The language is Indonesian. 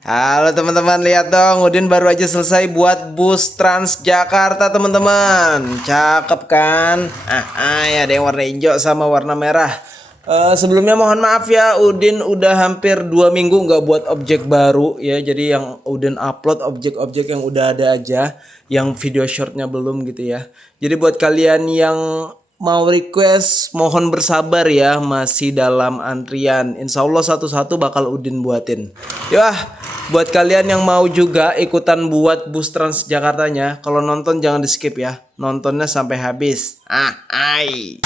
Halo teman-teman, lihat dong, Udin baru aja selesai buat bus Transjakarta teman-teman. Cakep kan? Ya ada yang warna hijau sama warna merah. Sebelumnya mohon maaf ya, Udin udah hampir 2 minggu nggak buat objek baru ya. Jadi yang Udin upload objek-objek yang udah ada aja, yang video shortnya belum gitu ya. Jadi buat kalian yang mau request, mohon bersabar ya, masih dalam antrian. Insya Allah satu-satu bakal Udin buatin. Yah, buat kalian yang mau juga ikutan buat bus Transjakartanya, kalau nonton jangan di skip ya, nontonnya sampai habis. Ai.